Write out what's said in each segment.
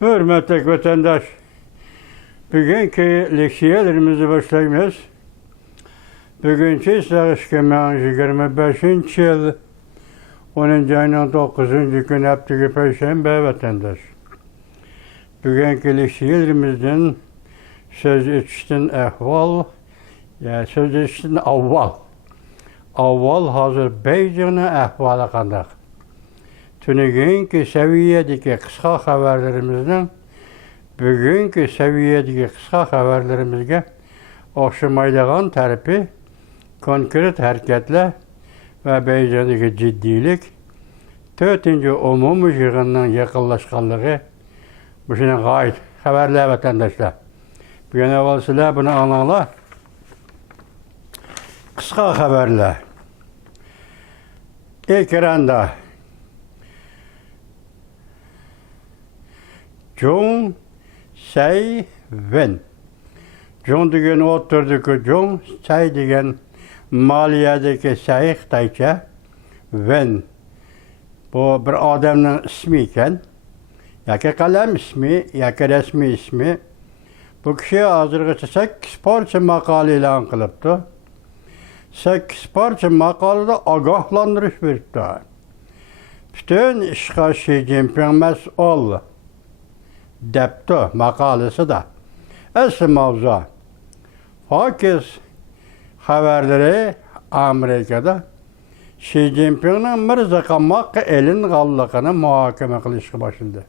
Hürmetli vatandaş, bugünkü leksiyalarımızı başlayımız. Bugünkü sağışkemen 25. yıl 10. ayının 9. gün haftığı Perşembe vatandaş. Bugünkü leksiyalarımızdan söz etişten ahval, yani söz etişten avval. Avval hazır beycanı ahvala kandak. Tününkü seviyedeki kısa haberlerimizden bugünkü seviyedeki kısa haberlerimizge okşamaylagan tarifi konkret hareketler ve beycanıdaki ciddilik 4. umum yığından yakınlaşkanlığı bu şuna gayet haberler vatandaşlar. Bugün evvel sizler bunu anlarlar. Kısa haberler. Ekranda John Say Wen. John degen oturduk John Say degen maliyedeki Say Xitaycha Wen. Bu bir adamın ismi iken, yaki kalem ismi, yaki resmi ismi. Bu kişi hazırgıçı 8 parça makale ilan kılıptı. 8 parça makalede agahlandırış veripti. Bütün işgal Xi Jinping mes'ul depti makalesi de. Asıl mavzu. Herkes haberleri Amerika'da Xi Jinping'in mırzakanmak elin kallıkını muhakeme kılışkı başladı.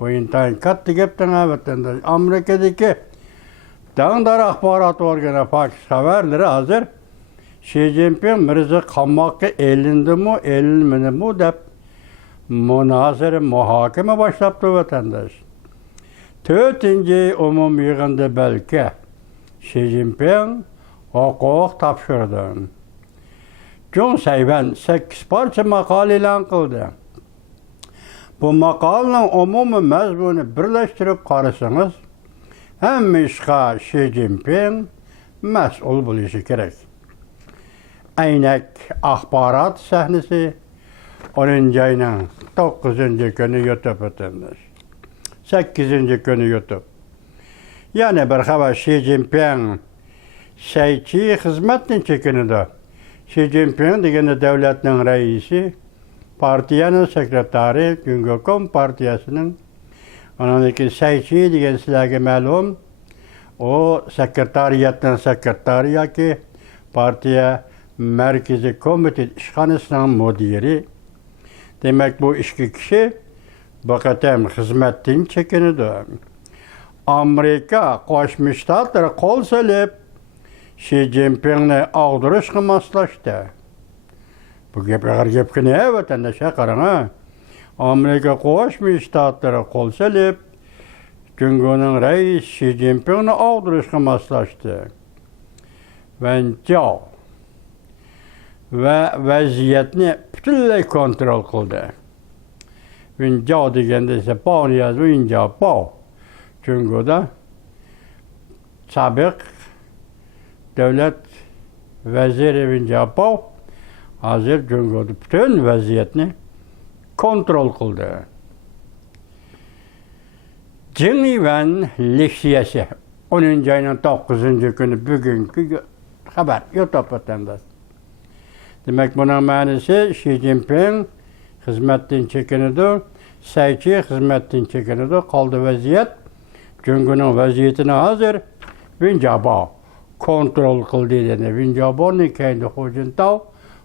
Bu intayin kattı gepten avatandaş. Amerika'daki dağındar akbarat organı Pakistan haberleri hazır. Xi Jinping mırzakanmak elinde mi, elin mi dep münazara muhakeme başlattı vatandaş. 4. umum yığında belki Xi Jinping hukuk tapşırdı. John Sayven 8 parça makale ilan kıldı. Bu makalenin umumi mezmunu birleştirip karışsanız hem işga Xi Jinping mesul buluşu gerek. Aynek akbarat sahnesi 10. ayının 9. günü YouTube atılmış. 8. günü YouTube. Yani bir hava Xi Jinping şeyçi hizmetin çekinidir. Xi Jinping degeni devletin reisi, partiyanın sekreteri, Güngökom partiyasının onundaki şeyçi degen sizlerge məlum, o sekretariyatın sekreteri ki partiya merkezi komite işhanısının müdiri. Demek bu iki kişi bakatem hizmetin çekinidir. Amerika Qo'shma Shtatlar qo'l silib Xi Jinpingni og'dirishga moslashdi. Bu gaplar gapkina vatandaşa qarang. Amerika Qo'shma Shtatlari qo'l silib Jungoning rais Xi Jinpingni og'dirishga moslashdi. Ve vaziyatni butunlay kontrol qildi. Vinjao deganda esa Bao yozib Vinjao Bao. Jungoda sabiq devlet veziri Vinjao Bao hazır Jungoda bütün vaziyatni kontrol qildi. Jinlivan leksiyasi 10. ayının 9. günü bugünkü haber YouTube vatandaş. Demek bunun manisi Xi Jinping hizmetten çekinidir, sayçı hizmetten çekinidir, kaldı vaziyet. Jungo'nun vaziyetine hazır, Vinjao Bao kontrol kıldı dedi. Vinjao Bao'nun kayında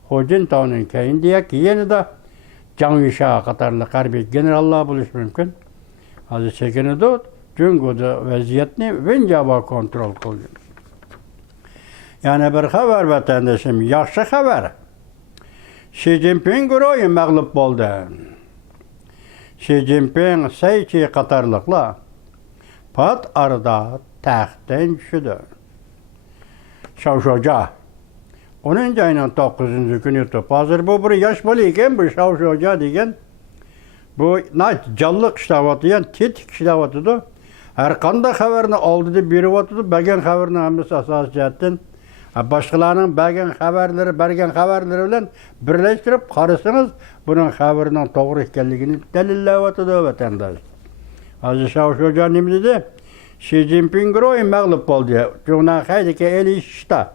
Hojintao'nun kayında ki yeni de Zhang Yuxia katarlı harbi generallar buluş mümkün. Hazır çekinidir, Jungo'da vaziyetini Vinjao Bao kontrol kıldı. Yani bir haber vatandaşım, yaxşı haber. Xi Jinping ro'yi mağlup oldu. Xi Jinping sayçı qatarlıqla pat arada taxtdan tushdi. Shawshoja 10. ayının 9. günü YouTube. Hazır bu bir yaş bola ekan bu Shawshoja degan. Bu canlı ishlavatgan, tetik ishlavatdi. Har qanday xabarni oldida beryapti. Bergan xabarni hammasi asos jihatdan başkalarının bergen haberleri bilen birleştirip karısınız bunun haberinin doğru ekanligini delillevatıdı vatandaş. Hazır Şavuş Hoca nima dedi? Xi Jinping ro'y mag'lub bo'ldi. Jungnan haydiki eli ishda.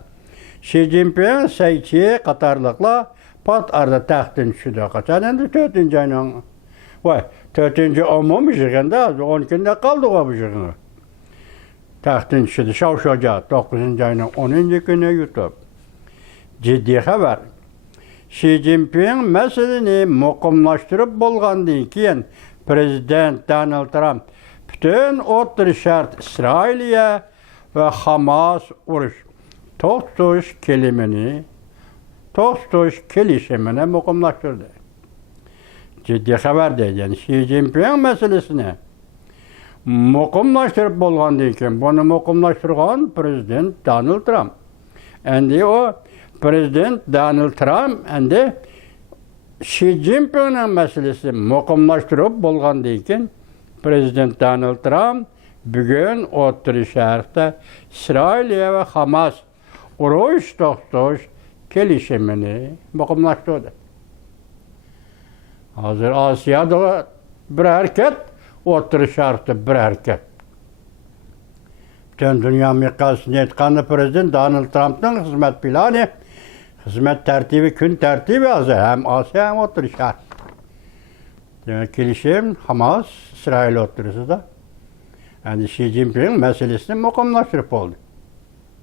Xi Jinping Saychi qatorliqlar pat arada taxtdan tushdi. Qachon endi 4-oyning. Voy, 4-umumiy yig'inda 10 kunda qoldi bu yig'in. Taxtdan tushdi. Şavuş Hoca 9-oyning 10-kuni YouTube. Ciddi xabar. Xi Jinping meseleni muqimlashtirib bo'lgandan keyin Prezident Donald Trump bütün O'rta Şart İsrail'e ve Hamas urush to'xtatish kelishimini muqimlashtirdi. Ciddi xabar deydi. Yani Xi Jinping meselesini muqimlashtirib bo'lgandan keyin buni muqimlashtirgan Prezident Donald Trump. Endi o Prezident Donald Trump endi Xi Jinping'in meselesi muqimlashtirib bo'lgandan keyin Prezident Donald Trump bugün O'rta Sharqda İsrail ve Hamas urush to'xtatish kelishimini muqimlashtirdi. Hozir Osiyoda bir harakat, O'rta Sharqda bir harakat. Butun dunyo miqyosida aytganda Prezident Donald Trump'ning xizmat plani, xizmat tartibi, kun tartibi hozir ham Osiyo ham O'rta Sharq. Demek kelishim Hamas, İsrail o'rtasida. Yani Xi Jinping meselesini muqimlashtirib oldu.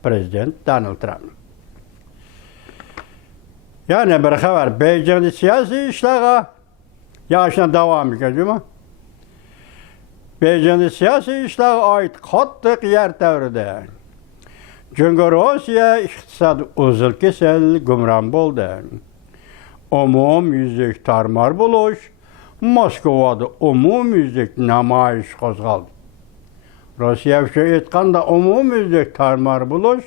Prezident Donald Trump. Yani bir xabar, Beijing'de siyasi ishlarga yaşına devam ediyor. Beijing'de siyasi ishlarga oid qattiq yer davrida. Çünkü Rusya iqtisodi uzil kesel gumron bo'ldi. Umumyuzlik tarmar bo'lish Moskovada umumyuzlik namoyish qo'zg'aldi. Rossiya uchun aytganda umumyuzlik tarmar bo'lish,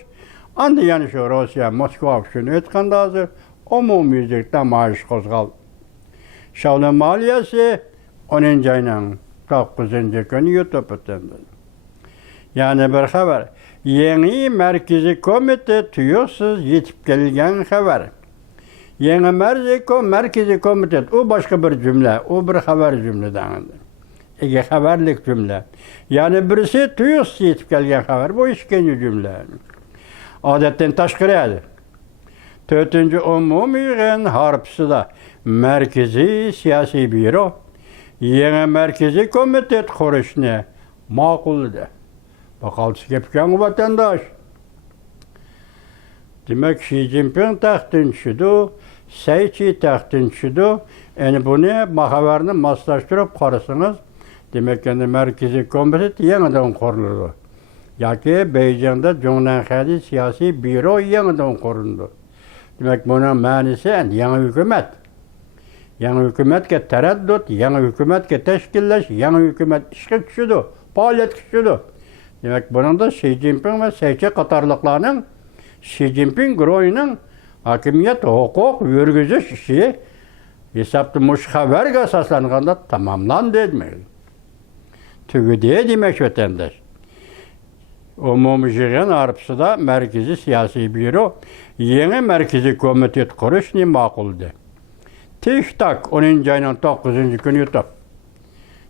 endi yana shu Rossiya Moskva uchun aytganda hozir umumyuzlik namoyish qo'zg'aldi. Shavla moliyasi 10-oyning 9-kuni YouTube'da. Yani bir xabar. Yeni Merkezi Komite tuyuqsiz yetib kelgan xabar. Yeni Merkezi Komite, o başka bir cümle, o bir xabar cümleden. İki xabarlik cümle. Yani birisi tuyuqsiz yetib kelgan xabar, bu ikinci cümle. Odatdan tashqari. 4-umumiy yig'in harpisida Merkezi Siyosiy Byuro yeni Merkezi Komitet qurishni ma'qulladi. Bakalım yapkan vatandaş. Demek Xi Jinping taxtdan tushdi, Saychi taxtdan tushdi. Yani bunu xabarni moslashtirib qarasangiz, demek endi Merkezi Komitet yangidan qurildi. Yoki Beijingda Jonglangxi Siyosiy Byuro yangidan qurildi. Demek bunun ma'nosi yangi hukumat. Yangi hukumatga taraddud, yangi hukumatga tashkillash, yangi hukumat ishga tushdi, faoliyatga tushdi. Demek bunun da Xi Jinping ve Saychi qatorliqlarning Xi Jinping guruhining hokimiyat huquq yurgizish ishi hesabda mush xabarga asoslanganda tamomlandi demek. Tugudi demek vatandaş. Umumiy yig'in arifsida Merkezi Siyosiy Byuro yeni Merkezi Komitet qurishni ma'qulladi. TikTok 10-oyning 9-kuni YouTube.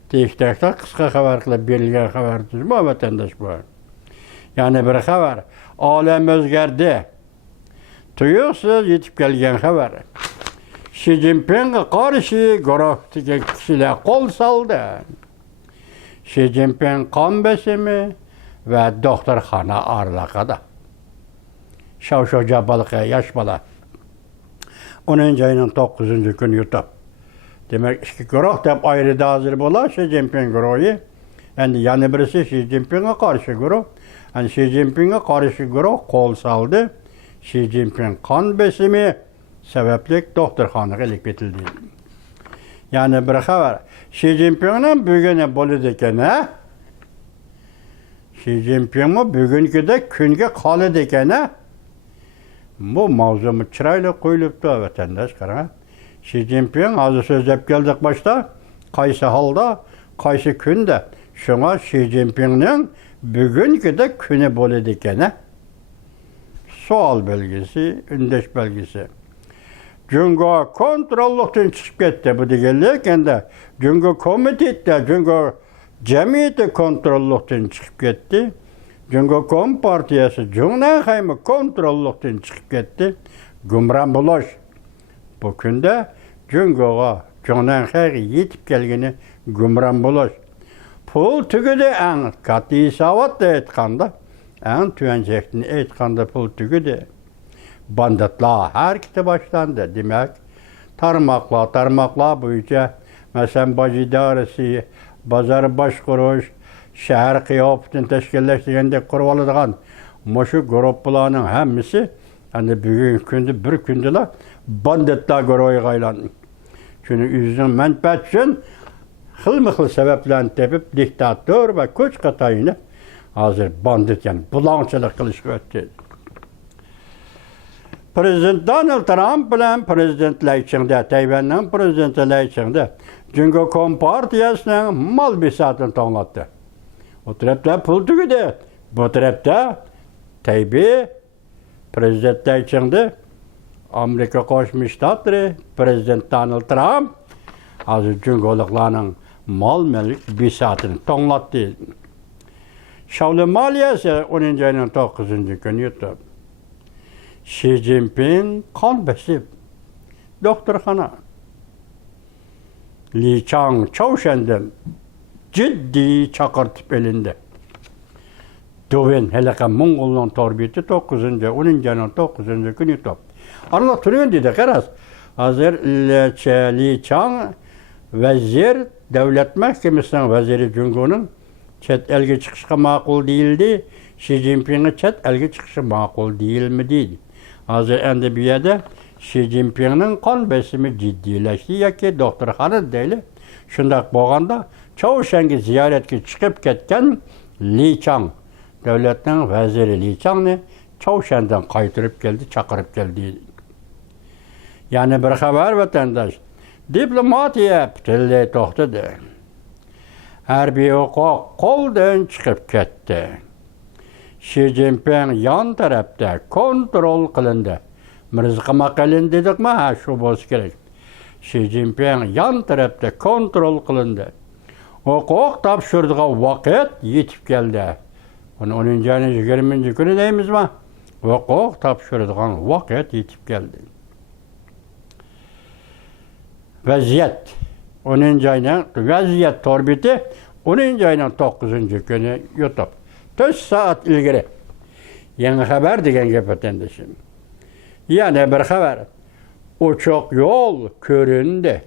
TikTok'ta qisqa xabar qilib berilgan xabar tuzma vatandaş bu. Yani bir xabar, olam o'zgardi. Tuyuqsiz yetib kelgan xabar. Xi Jinpingga qarshi guruhdagi kishilar qo'l soldi. Xi Jinping qon besimi ve doktorxona aralaqada. Şavşo Jabalqa yosh bola. 10-oyning 9-kuni YouTube. Demek iki guruh deb ayrıda hazır bo'la Xi Jinping guruhi. Yani yana birisi Xi Jinpingga qarshi guruh. Yani Xi Jinpingga qarshi guruh qo'l soldi. Xi Jinping qon besimi sababli doktorxonaga ilib ketildi. Yani bir xabar. Xi Jinpingning buguni bo'ladi ekan, ha? Xi Jinping bugunkida kunga qoladi ekan, ha? Bu mavzumi chiroyli qo'yilibdi vatandosh, qarang. Xi Jinping hozir so'zlab keldik boshda, qaysi holda, qaysi kunda. Shunga Xi Jinpingning bugunkida kuni bo'ladi ekan. Savol belgisi, undash belgisi. Jungo kontrollikdan chiqib ketdi bu deganlik endi Jungo komitetda, Jungo Cemiyeti kontrollükten çıkıp gitti. Cungo Kompartiyası Cunanxay'ımı kontrollükten çıkıp gitti. Gümran buluş. Bu günde Cungo'ga Cunanxay'a yetip gelgeni gümran buluş. Pul tügüdü en katı savat da etkanda. En tüvencektin etkanda pul tügüdü. Banditlar harekete başlandı demek. Tarmaklar boyunca mesela Bacı İdaresi, Bazar Başkuruş, şehir kıyafetini teşkilleştirgende kurvalıdığın moşu gruplarının hemisi hani bugün günde bir gündeler banditlar grubu kaylandı. Çünkü yüzün menfaat için hıl sebeplerini tepip diktatör ve güç katayını hazır bandit yani bulançılık kılıç öttü. Prezident Donald Trump bilen prezidentler içinde, Tayvan'ın prezidentler içinde Cungo Kompartiyasının mal bisatını tonlattı. O tarafta pul tügüdü. Bu tarafta Tayyip prezidentler içinde Amerika Koşmuş Ştatları Prezident Donald Trump hazır Cungoluklarının mal bisatını tonlattı. Şavlı maliyesi 10. ayının 9. günü yuttu. Xi Jinping kan besip doktorxana. Li Chang Çavuşen'den ciddi çakırtıp elinde. Döven helaka Mongol'un torbiyeti 9. 10. ayının 9. günü top. Arla turuyon dedi karas. Hazır Li Chang vezir devlet mahkemesi'nin veziri Cungo'nun çet elge çıkışa makul değildi. Xi Jinping'e çet elge çıkışı makul değil mi değil. Hazır endi bir yerde Xi Jinping'in kan besimi ciddileşti ya ki doktorxana değil. Şundak bolganda Çavuşengi ziyaretke çıkıp ketken Li Chang devletinin veziri Li Chang'ni Çavuşen'den kaytırıp geldi, çakırıp geldi. Yani bir haber vatandaş diplomatiye tille toxtadı. Harbiy hukuk koldan çıkıp ketdi. Xi Jinping yan tarafta kontrol qilindi. Mirzqama qilin dedik mi? Ha, şu bo'lsa kerak. Xi Jinping yan tarafta kontrol qilindi. Hukuk topshirdigan vaqt yetib keldi. Bunu 10. ayının 20. günü deymiz mi? Hukuk topshirdigan vaqt yetib keldi. Vaziyet 10. ayının vaziyet torbiti 10. ayının 9. günü YouTube. 4 saat ilgili. Yeni haber degen gep vatandaşım. Yani bir haber. Uçak yol göründü.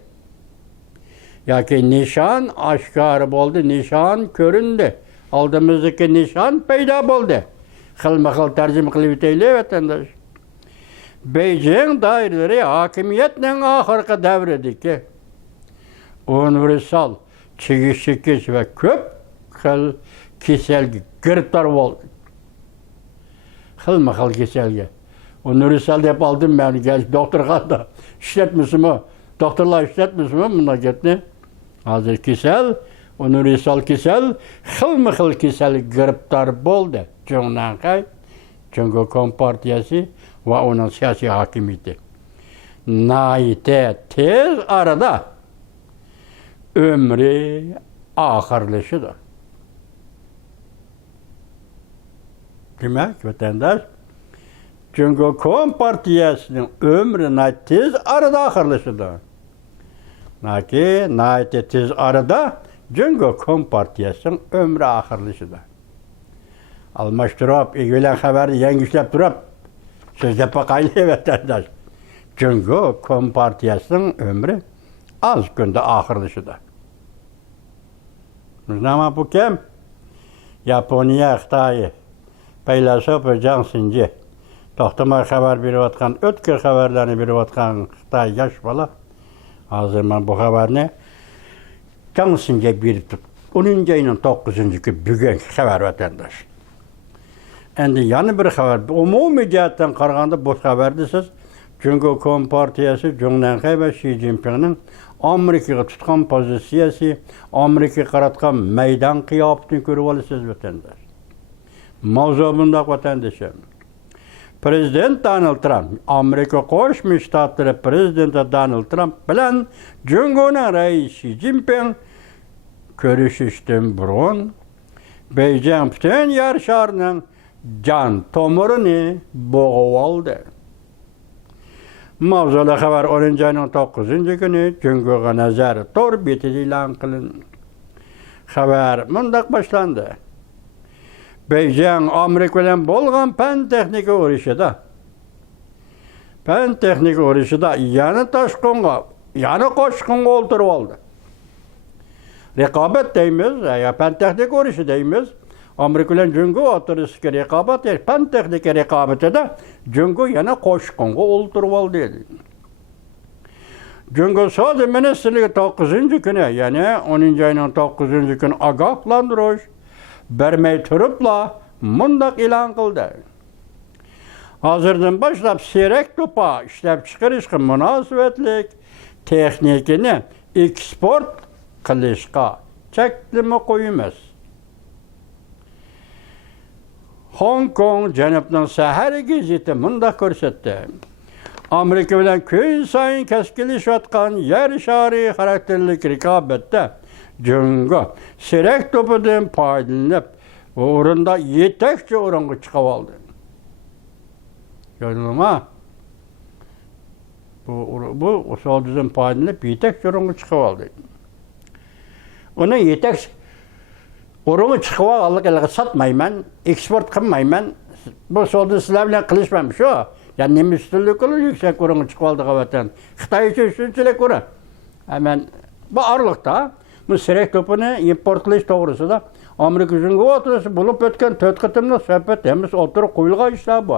Yaki nişan aşkar oldu, nişan göründü. Aldığımızdaki nişan peyda oldu. Xilma-xil tercüme qilib öteyli vatandaş. Beijing daireleri hakimiyetin ahırkı devrediki. Universal, çekiş ve köp xil keselgi giriptar oldu. Xilma-xil keselgi. Universal dep aldım ben gel doktorga da işletmişim o. Doktorlar işletmişim o bunlar gitni. Hazır kesel, universal kesel, xilma-xil kesel giriptar oldu. Cunanxay, Cungo Kompartiyası ve onun siyasi hakimiyeti. Naite tez arada ömrü ahırlaşıdır. Demek vatandaş, Cungo Kompartiyası'nın ömrü tez arada ahırlaşıdır. Naite tez arada Cungo Kompartiyası'nın ömrü ahırlaşıdır. Almıştırıp, ilgilen haberi yengişlep durup, sözde pakaylı vatandaş. Cungo Kompartiyası'nın ömrü az günde ahırlaşıdır. Ama bu kim? Japonya, Xitay, Peylasop, Can Sinci. Toxtamay haber beriyotgan, ötkir haberlerini beriyotgan Xitay yaş bala. Hazır ben bu haberini Can Sinci berip tut. 10. ayının 9. günü bugün haber vatandaş. Endi yana bir haber, umumi cihetten qaraganda bu haberdisiz. Cungo Kompartiyası, Cunanxay ve Xi Jinping'nin Amerika'ya tutkan pozisiyası, Amerika'ya qaratgan meydan qiyafetini görüp alırsınız vatandaş. Mavzu bundaq vatandaşım. Prezident Donald Trump, Amerika Qo'shma Shtatlari prezidenti Donald Trump bilan Cungo'ning raisi Xi Jinping körüşüştün burun, Beyjan bütün yer şarının can tomurunu boğup aldı. Mavzula haber 10. ayının 9. günü Cüngü'ye nazar tor biti ilan kılın. Haber mundak başlandı. Beyjan Amerika'dan bolgan pen texnika uğraşıda. Pen texnika uğraşıda yanı taşkınga, yanı koşkınga oturup aldı. Rekabet deyimiz, ya pen texnika uğraşı deyimiz. Amerika'dan Cüngü oturuşu rekabet, pen texnika rekabeti de Cüngü yanı koşkınga oturup aldı. Cüngü Sağdı Ministerliği 9. günü, yani 10. ayının 9. günü agahlandırış, vermeyi turupla mundak ilan kıldı. Hazırdan başlap seyrek topa işlep çıkarışkı münasebetlik teknikini eksport kılışka çeklimi koyumuz. Hong Kong Cenap'tan seher geziti mundak körsetti. Amerika bilen gün sayın keskilişiyotgan yer şari karakterlik rekabette Cüngü seyrek topudan paydalanıp orunda yetekçe oranga çıkıp aldı. Gördün mü? Bu soldudan paydalanıp yetekçe oranga çıkıp aldı. Onu yetek oranga çıkıp aldık satmayman, eksport kılmayman. Bu soldu sizlerle kılışmamış o. Yani ne müstürlük olur yüksek oranga çıkıp aldık vatan. Xitay için üstünçülük oraya. Hemen bu aralıkta bu seyrek topunu import kılış doğrusu da Amerika Cüngü oturusu bulup ötken töt kıtımlı sohbet hemiz oturup kuyulga işler bu.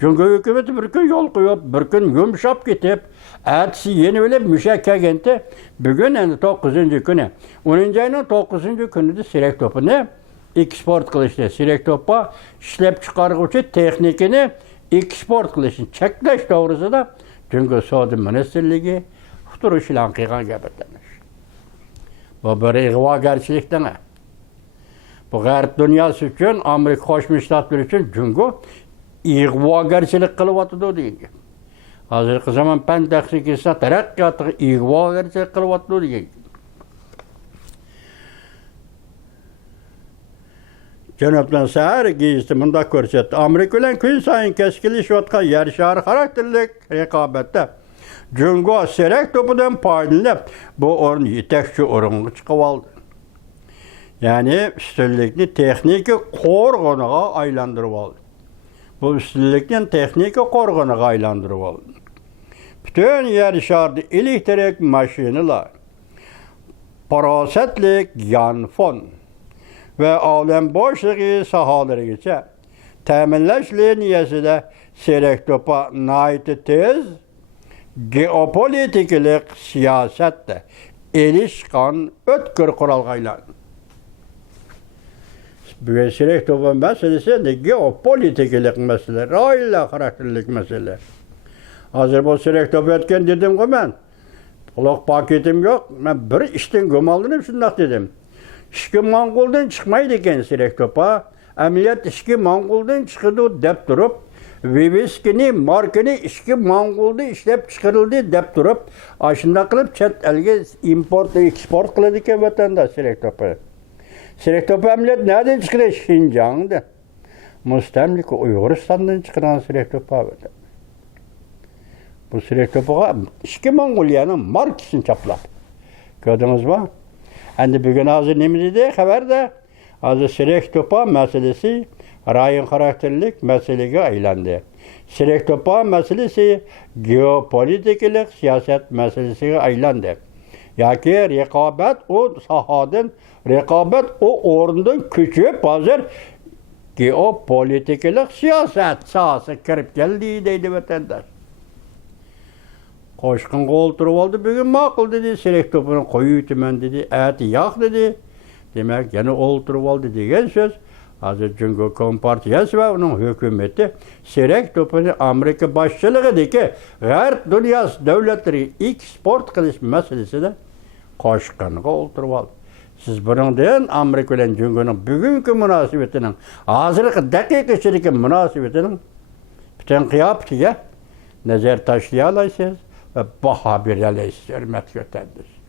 Cüngü hükümeti bir gün yol koyup, bir gün yumuşap gidip, ertesi yeni öyle müşekke genti, bugün yani 9. günü, 10. ayının 9. günü de seyrek topunu eksport kılıştı. Seyrek topa işlep çıkargıcı teknikini eksport kılışın. Çekleş doğrusu da Cüngü Sağdı Ministerliği tuturuş ilan kıygan gebetlenir. Bu bir igvagerçilikten. Bu garip dünyası için, Amerika Koşmuş Ştatları için Cüngü igvagerçilik kılıp atıdı deyince. Hazırki zaman pen teknikisine terekkatı igvagerçilik kılıp atıdı deyince. Cenap'tan seher gizli munda körsetti. Amerika ile gün sayın keskilişiyotgan yer şarı karakterlik rekabette Cüngü seyrek topudan paydalanıp bu orun yetekçi orunga çıkıp aldı. Yani üstünlükni tekniki korgunaga aylandırıp aldı. Bu üstünlükten tekniki korgunaga aylandırıp aldı. Bütün yer şardı elektrik maşiniler, parasetlik yanfon ve alem boşluğu sahaları geçe teminleşliği niyesi seyrek topa naiti tez geopolitiklik siyasette ilişkan ötkür kuralgaylar. Bu seyrek topa meselesi de geopolitiklik mesele, rayla karakterlik mesele. Hazır bu seyrek topa etken dedim ki ben, kulak paketim yok, ben bir işten gömaldığım şundak dedim. İşki Mongol'dan çıkmaydı eken seyrek topa, emniyet işki Mongol'dan çıkıdı dep durup, Viviskini, markini işki Mongol'da işlep çıkarıldı dep durup, aşında kılıp çet elge import, eksport kılıdı eken vatandaş seyrek topa. Seyrek topa emniyet nereden çıkıyor? Şincan'da. Müstemlik Uyguristan'dan çıkan seyrek topa vatandaş. Bu seyrek topa işki Mongolya'nın markasını çaplap. Gördünüz mü? Şimdi bugün hazır ne dedi haberde? Hazır seyrek topa meselesi rayın karakterlik meseleye aylandı. Seyrek topa meselesi geopolitiklik siyaset meselesine aylandı. Yani rekabet o sahadan, rekabet o orundan küçüğüp hazır geopolitiklik siyaset sahası kirip geldi deydi vatandaş. Koşkınga oturup oldu, bugün makul dedi, seyrek topunu koyu tümen dedi, eti yak dedi. Demek yine oturup oldu degen söz. Hazır Cüngü Kompartiyası ve onun hükümeti seyrek topunu Amerika başçılığı dedi ki, garip dünyası devletleri eksport kılış meselesi de koşkınga oturup oldu. Siz bunun deyin Amerika ile Cüngü'nün bugünkü münasebetinin, hazırlık dakikasındaki münasebetinin bütün kıyafetiye nazar taşıyalaysınız ve baha bir yerleştir, hürmet götürdünüz.